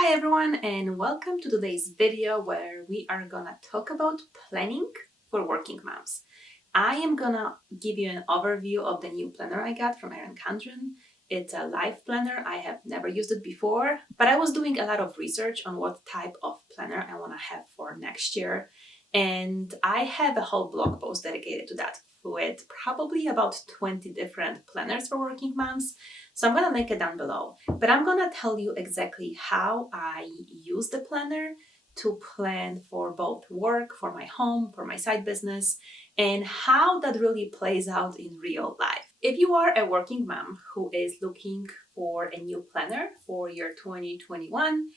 Hi everyone, and welcome to today's video where we are gonna talk about planning for working moms. I am gonna give you an overview of the new planner I got from Erin Condren. It's a life planner. I have never used it before, but I was doing a lot of research on what type of planner I want to have for next year. And I have a whole blog post dedicated to that with probably about 20 different planners for working moms. So I'm gonna link it down below, but I'm gonna tell you exactly how I use the planner to plan for both work, for my home, for my side business, and how that really plays out in real life. If you are a working mom who is looking for a new planner for year 2021,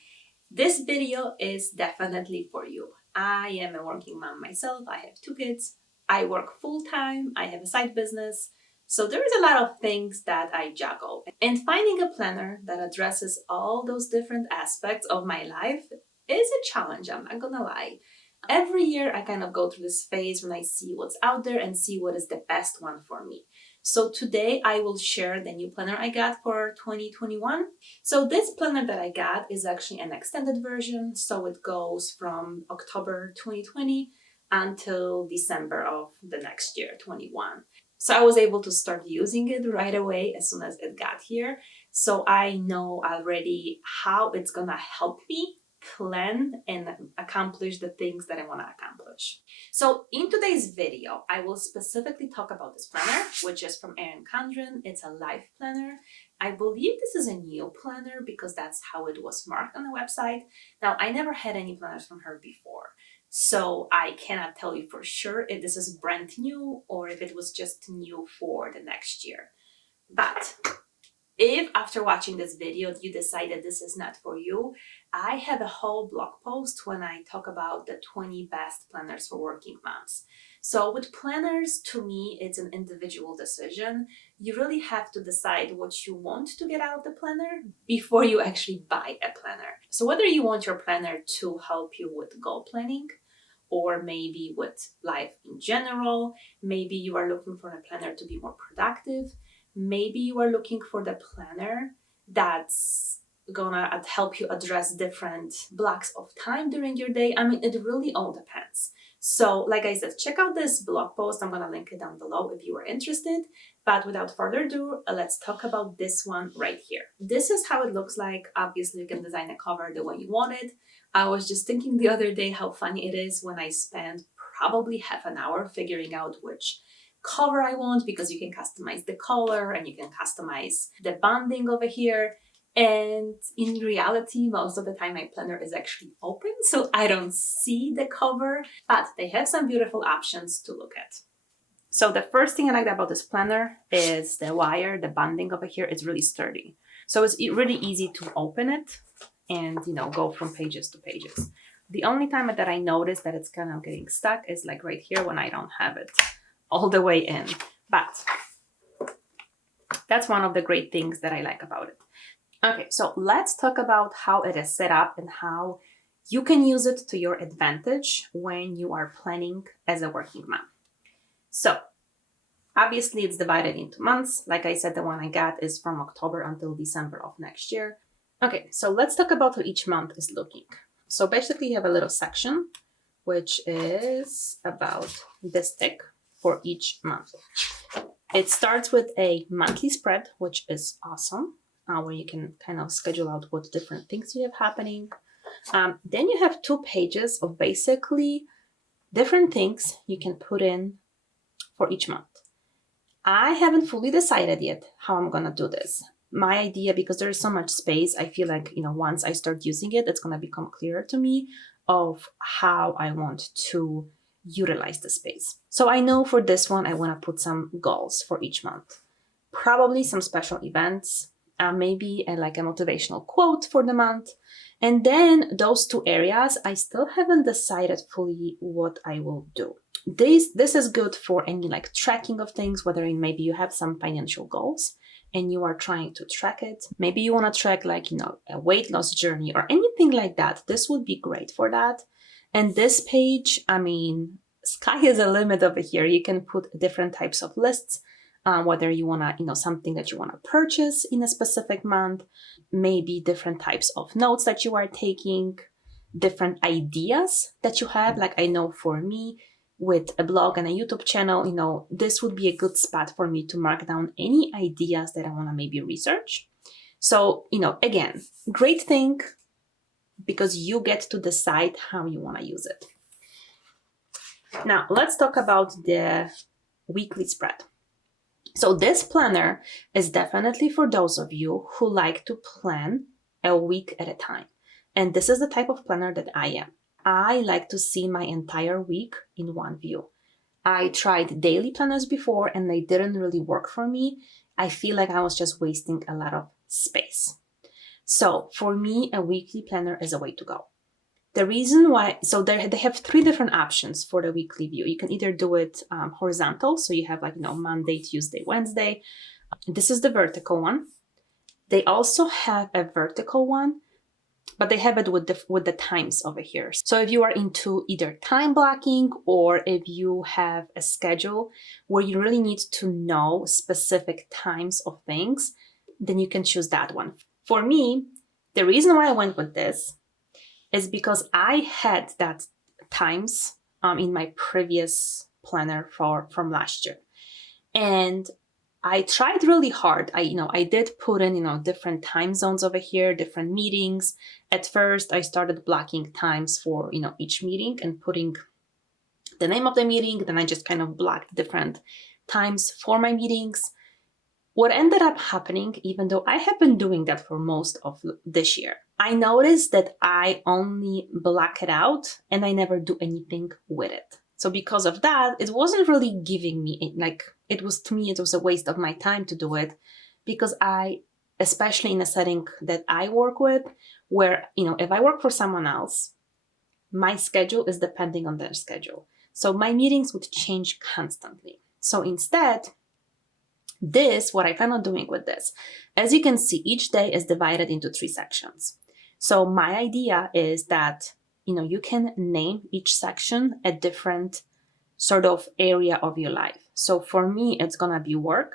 this video is definitely for you. I am a working mom myself. I have 2 kids. I work full time. I have a side business. So there is a lot of things that I juggle. And finding a planner that addresses all those different aspects of my life is a challenge, I'm not gonna lie. Every year I kind of go through this phase when I see what's out there and see what is the best one for me. So today I will share the new planner I got for 2021. So this planner that I got is actually an extended version. So it goes from October 2020 until December of the next year, 21. So I was able to start using it right away as soon as it got here. So I know already how it's gonna help me plan and accomplish the things that I want to accomplish. So in today's video, I will specifically talk about this planner, which is from Erin Condren. It's a life planner. I believe this is a new planner because that's how it was marked on the website. Now, I never had any planners from her before, so I cannot tell you for sure if this is brand new or if it was just new for the next year. But if after watching this video you decided this is not for you, I have a whole blog post when I talk about the 20 best planners for working moms. So with planners, to me, it's an individual decision. You really have to decide what you want to get out of the planner before you actually buy a planner. So whether you want your planner to help you with goal planning, or maybe with life in general, maybe you are looking for a planner to be more productive, maybe you are looking for the planner that's gonna help you address different blocks of time during your day. I mean, it really all depends. So, like I said, check out this blog post. I'm gonna link it down below if you are interested. But without further ado, let's talk about this one right here. This is how it looks like. Obviously, you can design a cover the way you want it. I was just thinking the other day how funny it is when I spend probably half an hour figuring out which cover I want, because you can customize the color and you can customize the binding over here. And in reality, most of the time my planner is actually open, so I don't see the cover, but they have some beautiful options to look at. So the first thing I like about this planner is the wire, the binding over here is really sturdy. So it's really easy to open it and, go from pages to pages. The only time that I notice that it's kind of getting stuck is like right here when I don't have it all the way in. But that's one of the great things that I like about it. Okay, so let's talk about how it is set up and how you can use it to your advantage when you are planning as a working mom. So obviously it's divided into months. Like I said, the one I got is from October until December of next year. Okay, so let's talk about how each month is looking. So basically you have a little section, which is about this thick for each month. It starts with a monthly spread, which is awesome, where you can kind of schedule out what different things you have happening. Then you have 2 pages of basically different things you can put in for each month. I haven't fully decided yet how I'm gonna do this. My idea, because there is so much space, I feel like, once I start using it, it's gonna become clearer to me of how I want to utilize the space. So I know for this one, I want to put some goals for each month. Probably some special events, maybe like a motivational quote for the month. And then those 2 areas, I still haven't decided fully what I will do. This is good for any like tracking of things, whether maybe you have some financial goals and you are trying to track it. Maybe you want to track like, a weight loss journey or anything like that. This would be great for that. And this page, I mean, sky is the limit over here. You can put different types of lists. whether you want to, something that you want to purchase in a specific month, maybe different types of notes that you are taking, different ideas that you have. Like I know for me, with a blog and a YouTube channel, this would be a good spot for me to mark down any ideas that I want to maybe research. So, again, great thing because you get to decide how you want to use it. Now, let's talk about the weekly spread. So this planner is definitely for those of you who like to plan a week at a time. And this is the type of planner that I am. I like to see my entire week in one view. I tried daily planners before and they didn't really work for me. I feel like I was just wasting a lot of space. So for me, a weekly planner is a way to go. The reason why, so they have 3 different options for the weekly view. You can either do it horizontal, so you have Monday, Tuesday, Wednesday. This is the vertical one. They also have a vertical one, but they have it with the times over here. So if you are into either time blocking or if you have a schedule where you really need to know specific times of things, then you can choose that one. For me, the reason why I went with this is because I had that times in my previous planner from last year. And I tried really hard. I did put in, different time zones over here, different meetings. At first, I started blocking times for, each meeting and putting the name of the meeting. Then I just kind of blocked different times for my meetings. What ended up happening, even though I have been doing that for most of this year, I noticed that I only block it out and I never do anything with it. So because of that, it wasn't really giving me, it was a waste of my time to do it, because especially in a setting that I work with, where, if I work for someone else, my schedule is depending on their schedule. So my meetings would change constantly. So instead, what I plan on doing with this, as you can see, each day is divided into 3 sections. So my idea is that, you can name each section a different sort of area of your life. So for me, it's going to be work,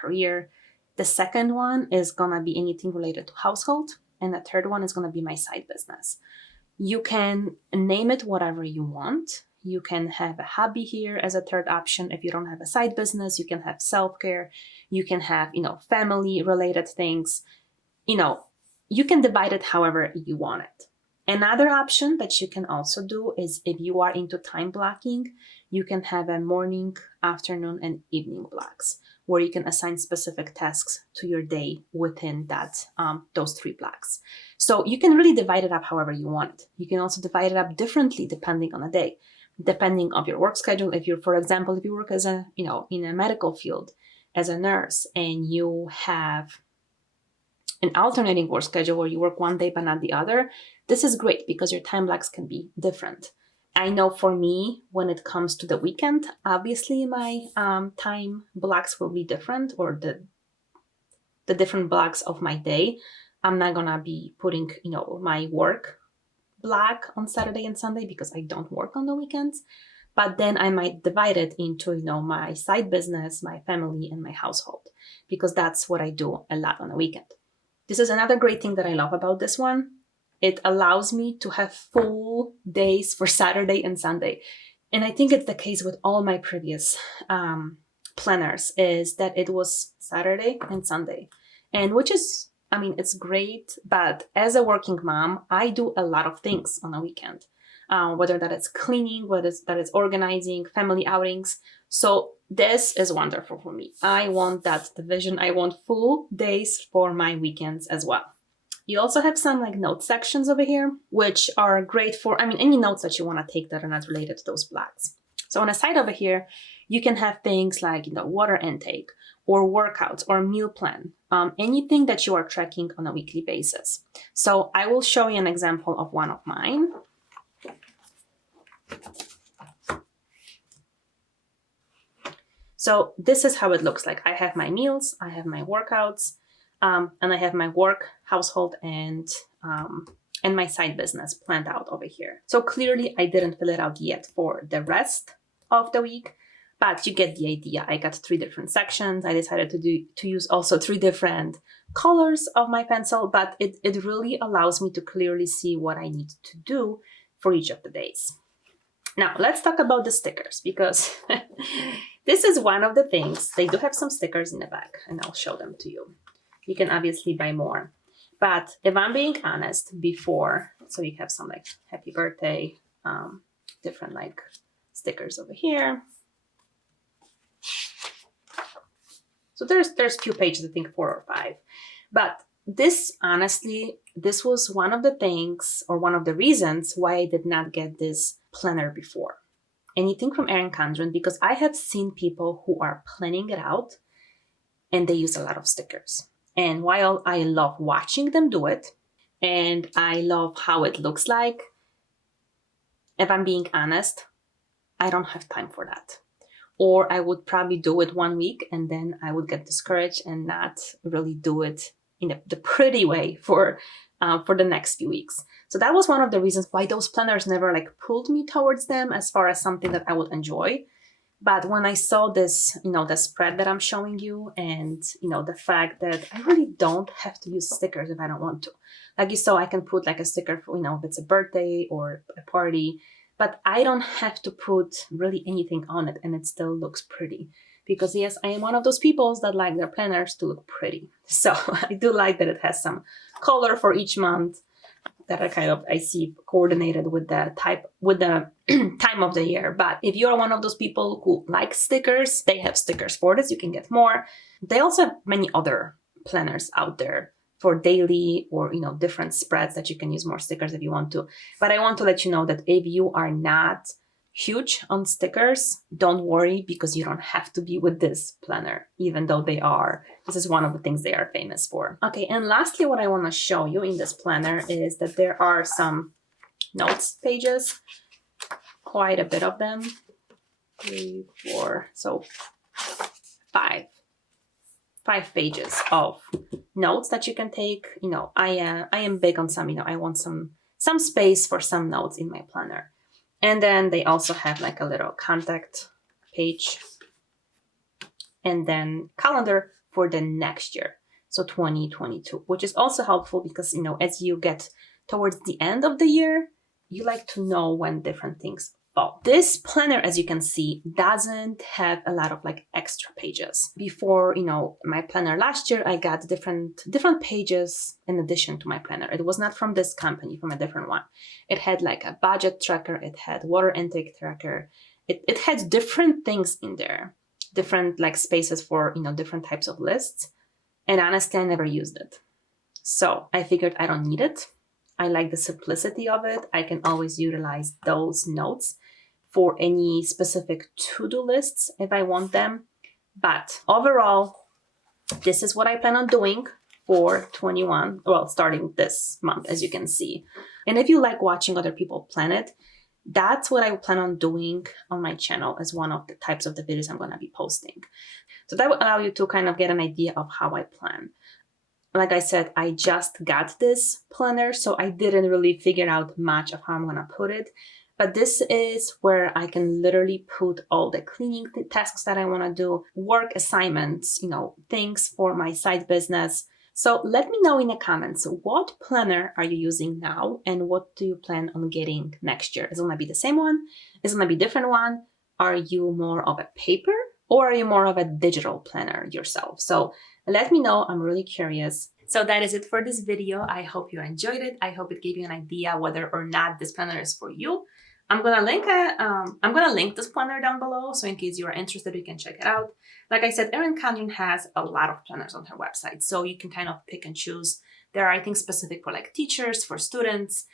career. The second one is going to be anything related to household. And the third one is going to be my side business. You can name it whatever you want. You can have a hobby here as a third option. If you don't have a side business, you can have self-care. You can have, family related things. You can divide it however you want it. Another option that you can also do is, if you are into time blocking, you can have a morning, afternoon, and evening blocks where you can assign specific tasks to your day within those 3 blocks. So you can really divide it up however you want. You can also divide it up differently depending on the day, depending on your work schedule. If you work as in a medical field as a nurse and you have an alternating work schedule where you work one day but not the other, this is great because your time blocks can be different. I know for me, when it comes to the weekend, obviously my time blocks will be different, or the different blocks of my day. I'm not gonna be putting, my work block on Saturday and Sunday because I don't work on the weekends. But then I might divide it into, my side business, my family, and my household, because that's what I do a lot on the weekend. This is another great thing that I love about this one. It allows me to have full days for Saturday and Sunday. And I think it's the case with all my previous planners, is that it was Saturday and Sunday. And which is, it's great, but as a working mom, I do a lot of things on a weekend, whether that is cleaning, whether that is organizing, family outings. So this is wonderful for me. I want that division. I want full days for my weekends as well. You also have some note sections over here, which are great for, any notes that you want to take that are not related to those blocks. So on the side over here, you can have things like, water intake or workouts or meal plan, anything that you are tracking on a weekly basis. So I will show you an example of one of mine. So this is how it looks like. I have my meals, I have my workouts, and I have my work, household, and my side business planned out over here. So clearly I didn't fill it out yet for the rest of the week, but you get the idea. I got 3 different sections. I decided to use also 3 different colors of my pencil, but it really allows me to clearly see what I need to do for each of the days. Now, let's talk about the stickers, because this is one of the things. They do have some stickers in the back, and I'll show them to you. You can obviously buy more. But if I'm being honest, before, so you have some like happy birthday, different like stickers over here. So there's 2 pages, I think 4 or 5. But this, honestly, this was one of the things, or one of the reasons why I did not get this planner before. Anything from Erin Condren, because I have seen people who are planning it out and they use a lot of stickers. And while I love watching them do it, and I love how it looks like, if I'm being honest, I don't have time for that. Or I would probably do it 1 week and then I would get discouraged and not really do it in the pretty way for the next few weeks. So that was one of the reasons why those planners never like pulled me towards them as far as something that I would enjoy. But when I saw this, the spread that I'm showing you, and, the fact that I really don't have to use stickers if I don't want to. Like you saw, I can put like a sticker for, if it's a birthday or a party, but I don't have to put really anything on it and it still looks pretty. Because yes, I am one of those people that like their planners to look pretty. So I do like that it has some color for each month that are kind of, I see, coordinated with the time of the year. But if you're one of those people who like stickers, they have stickers for this. You can get more. They also have many other planners out there for daily or, different spreads that you can use more stickers if you want to. But I want to let you know that if you are not huge on stickers, don't worry, because you don't have to be with this planner, even though this is one of the things they are famous for. Okay, and lastly, what I want to show you in this planner is that there are some notes pages, quite a bit of them, 3, 4, so 5 pages of notes that you can take. I am big on some, I want some space for some notes in my planner. And then they also have like a little contact page and then calendar for the next year. So 2022, which is also helpful because, as you get towards the end of the year, you like to know when different things fall. This planner, as you can see, doesn't have a lot of like extra pages. Before, my planner last year, I got different pages in addition to my planner. It was not from this company, from a different one. It had like a budget tracker. It had water intake tracker. It had different things in there, different like spaces for, different types of lists. And honestly, I never used it. So I figured I don't need it. I like the simplicity of it. I can always utilize those notes for any specific to-do lists if I want them. But overall, this is what I plan on doing for 21, well, starting this month, as you can see. And if you like watching other people plan it, that's what I plan on doing on my channel as one of the types of the videos I'm going to be posting. So that will allow you to kind of get an idea of how I plan. Like I said, I just got this planner, so I didn't really figure out much of how I'm going to put it. But this is where I can literally put all the cleaning tasks that I want to do, work assignments, things for my side business. So let me know in the comments, what planner are you using now and what do you plan on getting next year? Is it going to be the same one? Is it going to be a different one? Are you more of a paper or are you more of a digital planner yourself? So let me know. I'm really curious. So that is it for this video. I hope you enjoyed it. I hope it gave you an idea whether or not this planner is for you. I'm gonna link this planner down below, so in case you are interested, you can check it out. Like I said, Erin Condren has a lot of planners on her website, so you can kind of pick and choose. There are, I think, specific for like teachers, for students.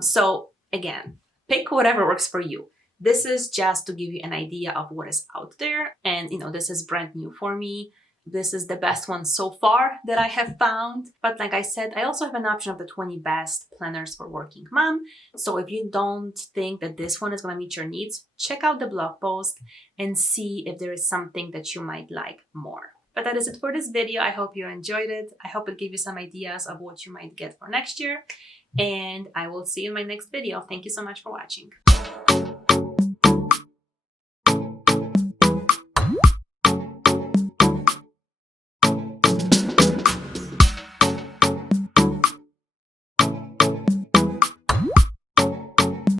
So again, pick whatever works for you. This is just to give you an idea of what is out there, and this is brand new for me. This is the best one so far that I have found. But like I said, I also have an option of the 20 best planners for working mom. So if you don't think that this one is going to meet your needs, check out the blog post and see if there is something that you might like more. But that is it for this video. I hope you enjoyed it. I hope it gave you some ideas of what you might get for next year. And I will see you in my next video. Thank you so much for watching.